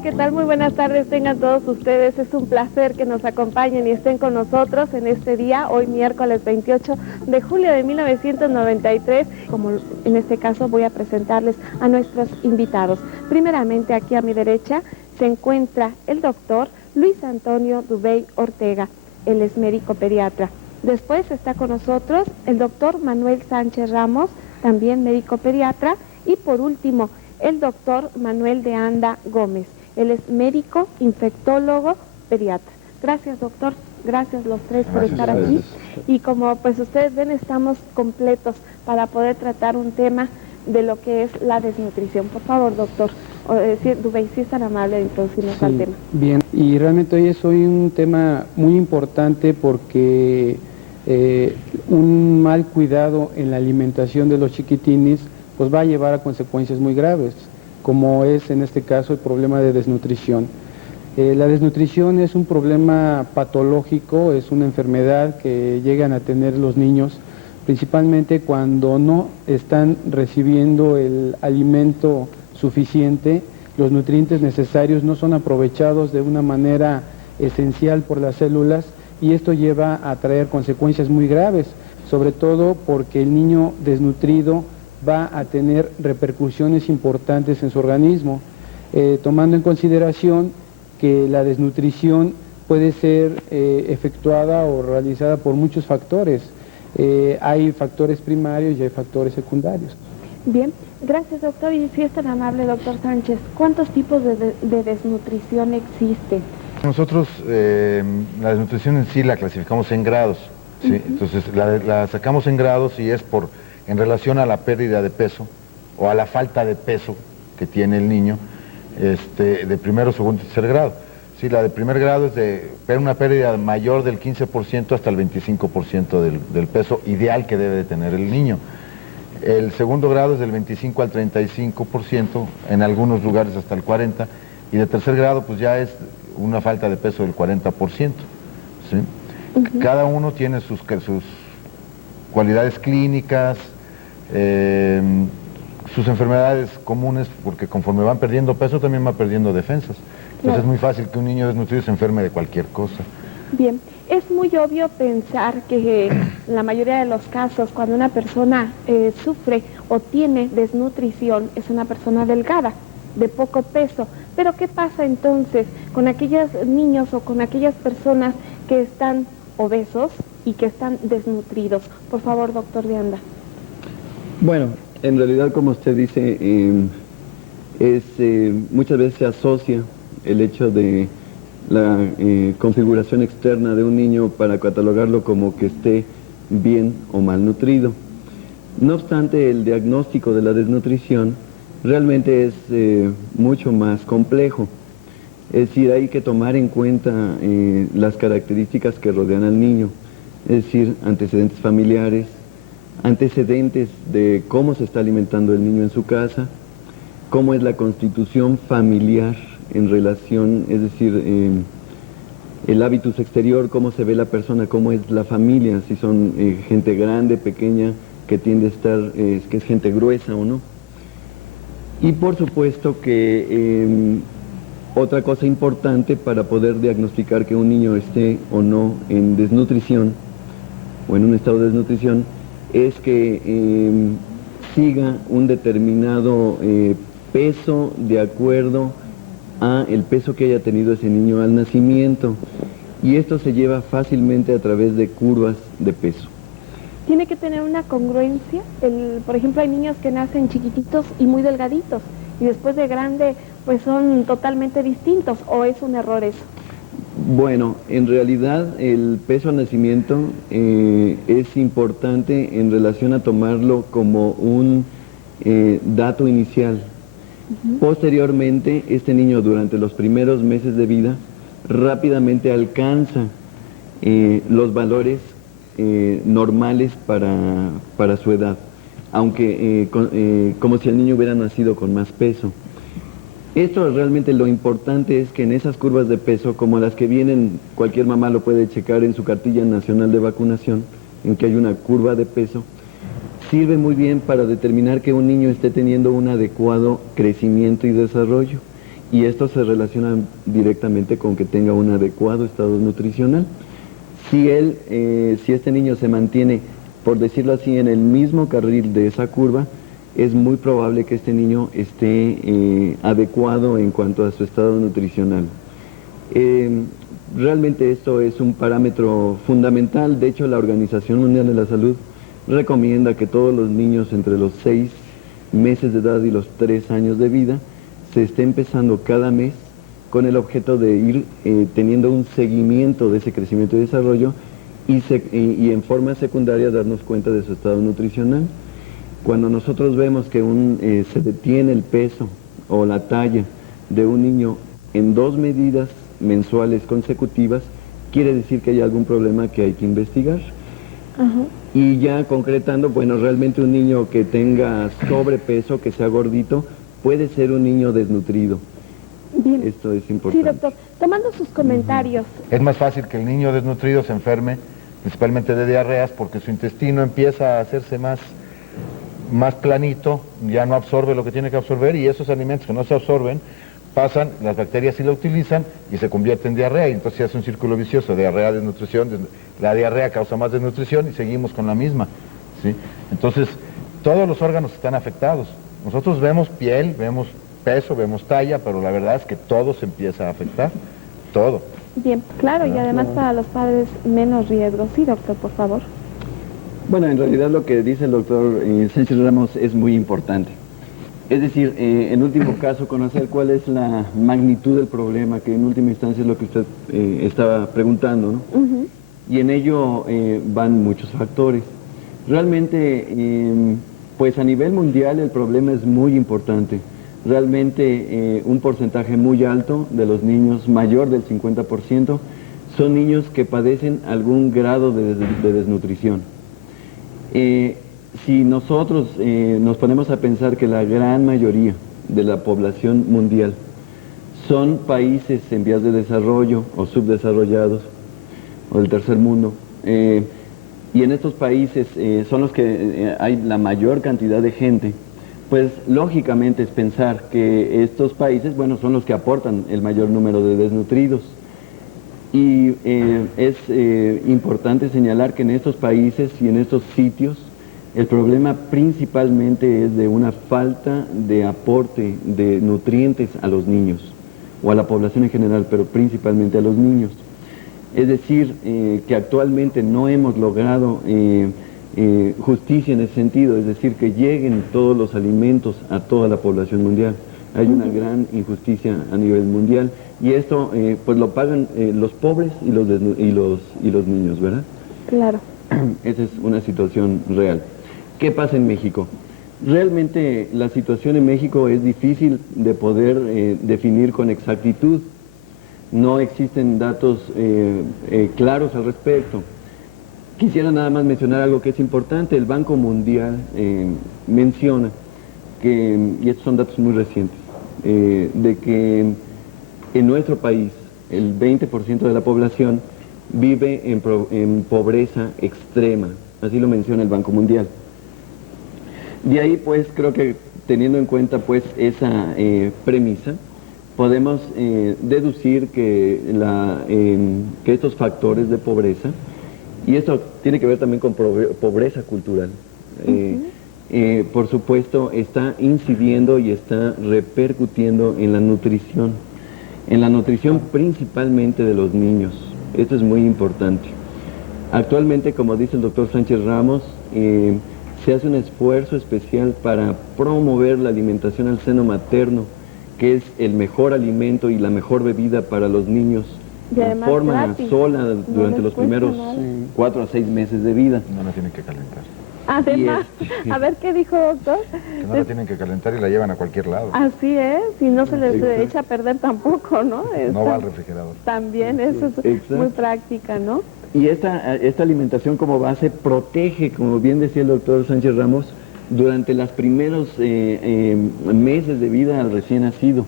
Hola, ¿qué tal? Muy buenas tardes tengan todos ustedes. Es un placer que nos acompañen y estén con nosotros en este día, hoy miércoles 28 de julio de 1993. Como en este caso voy a presentarles a nuestros invitados. Primeramente, aquí a mi derecha se encuentra el doctor Luis Antonio Dubey Ortega. Él es médico pediatra. Después está con nosotros el doctor Manuel Sánchez Ramos, también médico pediatra. Y por último, el doctor Manuel de Anda Gómez. Él es médico, infectólogo, pediatra. Gracias, doctor. Gracias los tres por estar aquí. Y como pues ustedes ven, estamos completos para poder tratar un tema de lo que es la desnutrición. Por favor, doctor, Dubey, si es tan amable de introducirnos al tema. Bien, y realmente hoy es un tema muy importante porque un mal cuidado en la alimentación de los chiquitines pues va a llevar a consecuencias muy graves, como es en este caso el problema de desnutrición. La desnutrición es un problema patológico, es una enfermedad que llegan a tener los niños, principalmente cuando no están recibiendo el alimento suficiente, los nutrientes necesarios no son aprovechados de una manera esencial por las células y esto lleva a traer consecuencias muy graves, sobre todo porque el niño desnutrido va a tener repercusiones importantes en su organismo, tomando en consideración que la desnutrición puede ser efectuada o realizada por muchos factores. Hay factores primarios y hay factores secundarios. Bien, gracias, doctor. Y si es tan amable, doctor Sánchez, ¿cuántos tipos de desnutrición existen? Nosotros la desnutrición en sí la clasificamos en grados, ¿sí? Entonces la sacamos en grados y es en relación a la pérdida de peso o a la falta de peso que tiene el niño de primero, segundo y tercer grado. Sí, la de primer grado es de una pérdida mayor del 15% hasta el 25% del peso ideal que debe de tener el niño. El segundo grado es del 25 al 35%, en algunos lugares hasta el 40%, y de tercer grado pues ya es una falta de peso del 40%. ¿Sí? Cada uno tiene sus cualidades clínicas, sus enfermedades comunes, porque conforme van perdiendo peso también va perdiendo defensas. Entonces es muy fácil que un niño desnutrido se enferme de cualquier cosa. Bien, es muy obvio pensar que en la mayoría de los casos cuando una persona sufre o tiene desnutrición es una persona delgada, de poco peso. Pero ¿qué pasa entonces con aquellos niños o con aquellas personas que están obesos y que están desnutridos? Por favor, doctor de Anda. Bueno, en realidad, como usted dice, muchas veces se asocia el hecho de la configuración externa de un niño para catalogarlo como que esté bien o malnutrido. No obstante, el diagnóstico de la desnutrición realmente es mucho más complejo. Es decir, hay que tomar en cuenta las características que rodean al niño, es decir, antecedentes familiares, antecedentes de cómo se está alimentando el niño en su casa, cómo es la constitución familiar en relación, es decir, el hábitus exterior, cómo se ve la persona, cómo es la familia, si son gente grande, pequeña, que tiende a estar, que es gente gruesa o no. Y por supuesto que otra cosa importante para poder diagnosticar que un niño esté o no en desnutrición o en un estado de desnutrición es que siga un determinado peso de acuerdo a el peso que haya tenido ese niño al nacimiento, y esto se lleva fácilmente a través de curvas de peso. Tiene que tener una congruencia. Por ejemplo, hay niños que nacen chiquititos y muy delgaditos y después de grande pues son totalmente distintos, ¿o es un error eso? Bueno, en realidad el peso al nacimiento es importante en relación a tomarlo como un dato inicial. Posteriormente, este niño durante los primeros meses de vida rápidamente alcanza los valores normales para su edad, aunque como si el niño hubiera nacido con más peso. Esto realmente lo importante es que en esas curvas de peso, como las que vienen, cualquier mamá lo puede checar en su cartilla nacional de vacunación, en que hay una curva de peso, sirve muy bien para determinar que un niño esté teniendo un adecuado crecimiento y desarrollo. y esto se relaciona directamente con que tenga un adecuado estado nutricional. Si este niño se mantiene, por decirlo así, en el mismo carril de esa curva, es muy probable que este niño esté adecuado en cuanto a su estado nutricional. Realmente esto es un parámetro fundamental. De hecho, la Organización Mundial de la Salud recomienda que todos los niños entre los 6 meses de edad y los 3 años de vida se esté empezando cada mes con el objeto de ir teniendo un seguimiento de ese crecimiento y desarrollo y en forma secundaria darnos cuenta de su estado nutricional. Cuando nosotros vemos que se detiene el peso o la talla de un niño en 2 medidas mensuales consecutivas, quiere decir que hay algún problema que hay que investigar. Ajá. Y ya concretando, bueno, realmente un niño que tenga sobrepeso, que sea gordito, puede ser un niño desnutrido. Bien. Esto es importante. Sí, doctor. Tomando sus comentarios. Es más fácil que el niño desnutrido se enferme, principalmente de diarreas, porque su intestino empieza a hacerse más planito, ya no absorbe lo que tiene que absorber, y esos alimentos que no se absorben pasan, las bacterias sí lo utilizan y se convierte en diarrea, y entonces se hace un círculo vicioso, diarrea, desnutrición, la diarrea causa más desnutrición y seguimos con la misma, ¿sí? Entonces, todos los órganos están afectados. Nosotros vemos piel, vemos peso, vemos talla, pero la verdad es que todo se empieza a afectar, todo. Bien, claro, y además para los padres menos riesgo. Sí, doctor, por favor. Bueno, en realidad lo que dice el doctor Sánchez Ramos es muy importante. Es decir, en último caso, conocer cuál es la magnitud del problema, que en última instancia es lo que usted estaba preguntando, ¿no? Ujú. Y en ello van muchos factores. Realmente, pues a nivel mundial el problema es muy importante. Realmente un porcentaje muy alto de los niños, mayor del 50%, son niños que padecen algún grado de desnutrición. Si nosotros nos ponemos a pensar que la gran mayoría de la población mundial son países en vías de desarrollo o subdesarrollados o del tercer mundo, y en estos países son los que hay la mayor cantidad de gente, pues lógicamente es pensar que estos países, bueno, son los que aportan el mayor número de desnutridos. Y es importante señalar que en estos países y en estos sitios el problema principalmente es de una falta de aporte de nutrientes a los niños o a la población en general, pero principalmente a los niños. Es decir, que actualmente no hemos logrado justicia en ese sentido, es decir, que lleguen todos los alimentos a toda la población mundial. Hay una gran injusticia a nivel mundial y esto pues lo pagan los pobres y los niños, ¿verdad? Claro. Esa es una situación real. ¿Qué pasa en México? Realmente la situación en México es difícil de poder definir con exactitud. No existen datos claros al respecto. Quisiera nada más mencionar algo que es importante. El Banco Mundial menciona que, y estos son datos muy recientes, de que en nuestro país el 20% de la población vive en pobreza extrema, así lo menciona el Banco Mundial. De ahí pues creo que teniendo en cuenta pues esa premisa, podemos deducir que estos factores de pobreza, y esto tiene que ver también con pobreza cultural, por supuesto está incidiendo y está repercutiendo en la nutrición principalmente de los niños. Esto es muy importante. Actualmente, como dice el doctor Sánchez Ramos, se hace un esfuerzo especial para promover la alimentación al seno materno, que es el mejor alimento y la mejor bebida para los niños, Y en además forma gratis. sola No durante les los cuesta primeros nada. 4 a 6 meses de vida. No la tienen que calentar. Además, a ver qué dijo, doctor. Que no la tienen que calentar y la llevan a cualquier lado. Así es, y no se les Exacto. echa a perder tampoco, ¿no? No va al refrigerador. También eso es Exacto. muy práctica, ¿no? Y esta alimentación como base protege, como bien decía el doctor Sánchez Ramos, durante los primeros meses de vida al recién nacido.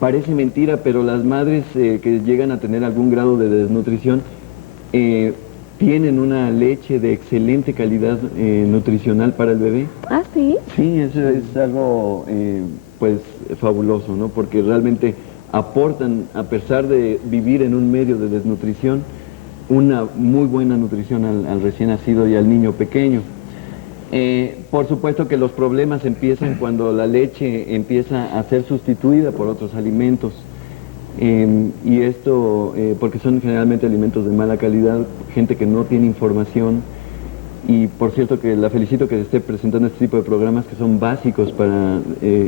Parece mentira, pero las madres que llegan a tener algún grado de desnutrición tienen una leche de excelente calidad nutricional para el bebé. Ah, sí? Sí, eso es algo pues fabuloso, ¿no? Porque realmente aportan, a pesar de vivir en un medio de desnutrición, una muy buena nutrición al recién nacido y al niño pequeño. Por supuesto que los problemas empiezan cuando la leche empieza a ser sustituida por otros alimentos. Y esto porque son generalmente alimentos de mala calidad, gente que no tiene información. Y por cierto que la felicito que esté presentando este tipo de programas que son básicos para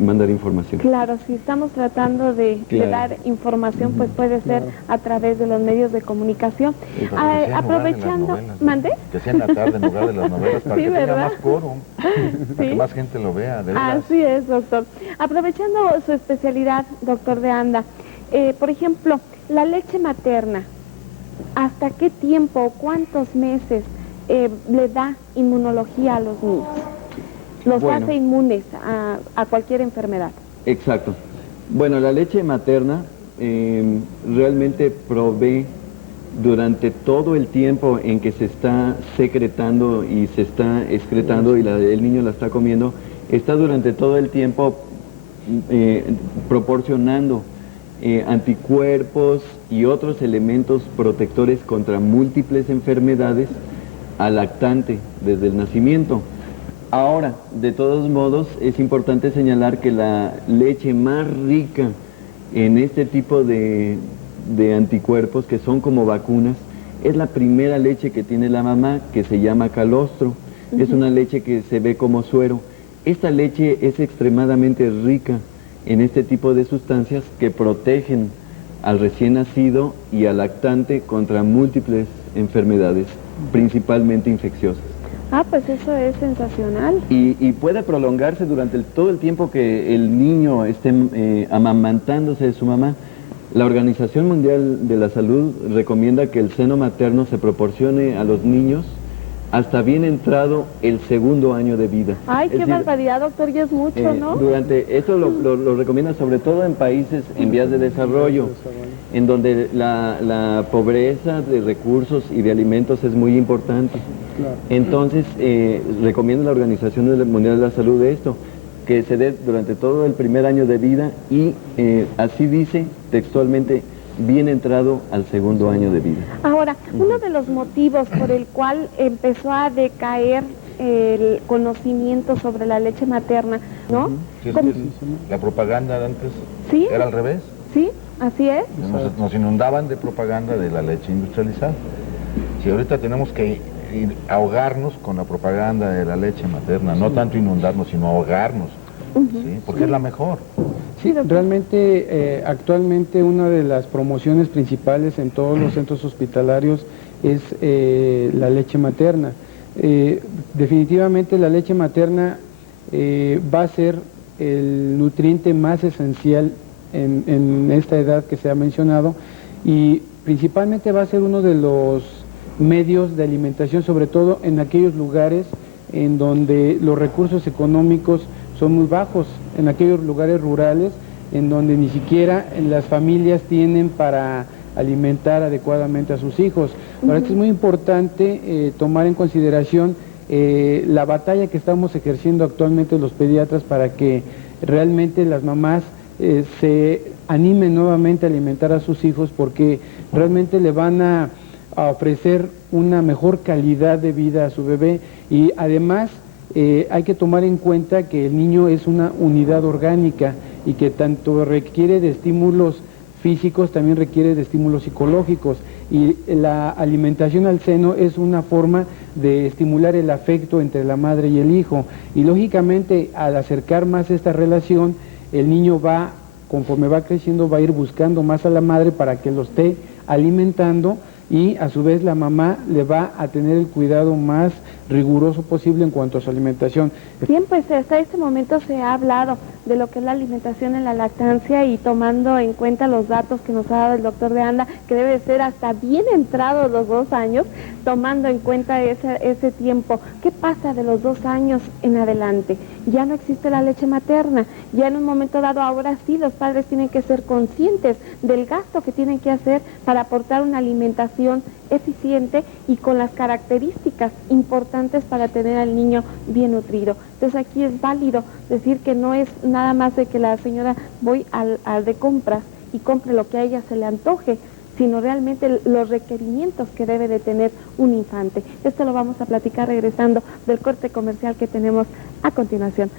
mandar información. Claro, si estamos tratando de dar información, pues puede ser a través de los medios de comunicación. Aprovechando, ¿mande? Que sea en la tarde en lugar de las novelas, para Sí, que tenga ¿verdad? más quórum, para que más gente lo vea, de veras. Así es, doctor. Aprovechando su especialidad, doctor de Anda, por ejemplo, la leche materna, ¿hasta qué tiempo o cuántos meses le da inmunología a los niños? Los hace inmunes a cualquier enfermedad. Exacto. Bueno, la leche materna realmente provee durante todo el tiempo en que se está secretando y se está excretando y el niño la está comiendo, está durante todo el tiempo proporcionando anticuerpos y otros elementos protectores contra múltiples enfermedades al lactante desde el nacimiento. Ahora, de todos modos, es importante señalar que la leche más rica en este tipo de anticuerpos, que son como vacunas, es la primera leche que tiene la mamá, que se llama calostro. Es una leche que se ve como suero. Esta leche es extremadamente rica en este tipo de sustancias que protegen al recién nacido y al lactante contra múltiples enfermedades, principalmente infecciosas. Ah, pues eso es sensacional. Y puede prolongarse durante todo el tiempo que el niño esté amamantándose de su mamá. La Organización Mundial de la Salud recomienda que el seno materno se proporcione a los niños hasta bien entrado el segundo año de vida. Ay, qué barbaridad, doctor, ya es mucho, ¿no? Esto lo recomienda sobre todo en países en vías de desarrollo, en donde la pobreza de recursos y de alimentos es muy importante. Claro. Entonces, recomienda la Organización Mundial de la Salud esto, que se dé durante todo el primer año de vida y así dice textualmente, bien entrado al segundo año de vida. Ahora, uno de los motivos por el cual empezó a decaer el conocimiento sobre la leche materna, ¿no? Sí, la propaganda de antes era al revés. Sí, así es. Nos inundaban de propaganda de la leche industrializada. Si ahorita tenemos que ahogarnos con la propaganda de la leche materna, no tanto inundarnos, sino ahogarnos, ¿sí? Porque es la mejor. Sí, realmente actualmente una de las promociones principales en todos los centros hospitalarios es la leche materna. Definitivamente la leche materna va a ser el nutriente más esencial en esta edad que se ha mencionado y principalmente va a ser uno de los medios de alimentación, sobre todo en aquellos lugares en donde los recursos económicos son muy bajos, en aquellos lugares rurales en donde ni siquiera las familias tienen para alimentar adecuadamente a sus hijos. Ahora, esto es muy importante tomar en consideración la batalla que estamos ejerciendo actualmente los pediatras para que realmente las mamás se animen nuevamente a alimentar a sus hijos, porque realmente le van a ofrecer una mejor calidad de vida a su bebé y además hay que tomar en cuenta que el niño es una unidad orgánica y que tanto requiere de estímulos físicos, también requiere de estímulos psicológicos y la alimentación al seno es una forma de estimular el afecto entre la madre y el hijo y lógicamente al acercar más esta relación el niño va, conforme va creciendo, va a ir buscando más a la madre para que lo esté alimentando y a su vez la mamá le va a tener el cuidado más riguroso posible en cuanto a su alimentación. Bien, pues hasta este momento se ha hablado de lo que es la alimentación en la lactancia y tomando en cuenta los datos que nos ha dado el doctor de Anda, que debe ser hasta bien entrados los 2 años, tomando en cuenta ese tiempo. ¿Qué pasa de los 2 años en adelante? Ya no existe la leche materna, ya en un momento dado, ahora sí los padres tienen que ser conscientes del gasto que tienen que hacer para aportar una alimentación eficiente y con las características importantes para tener al niño bien nutrido. Entonces aquí es válido decir que no es nada más de que la señora voy al de compras y compre lo que a ella se le antoje, sino realmente los requerimientos que debe de tener un infante. Esto lo vamos a platicar regresando del corte comercial que tenemos a continuación.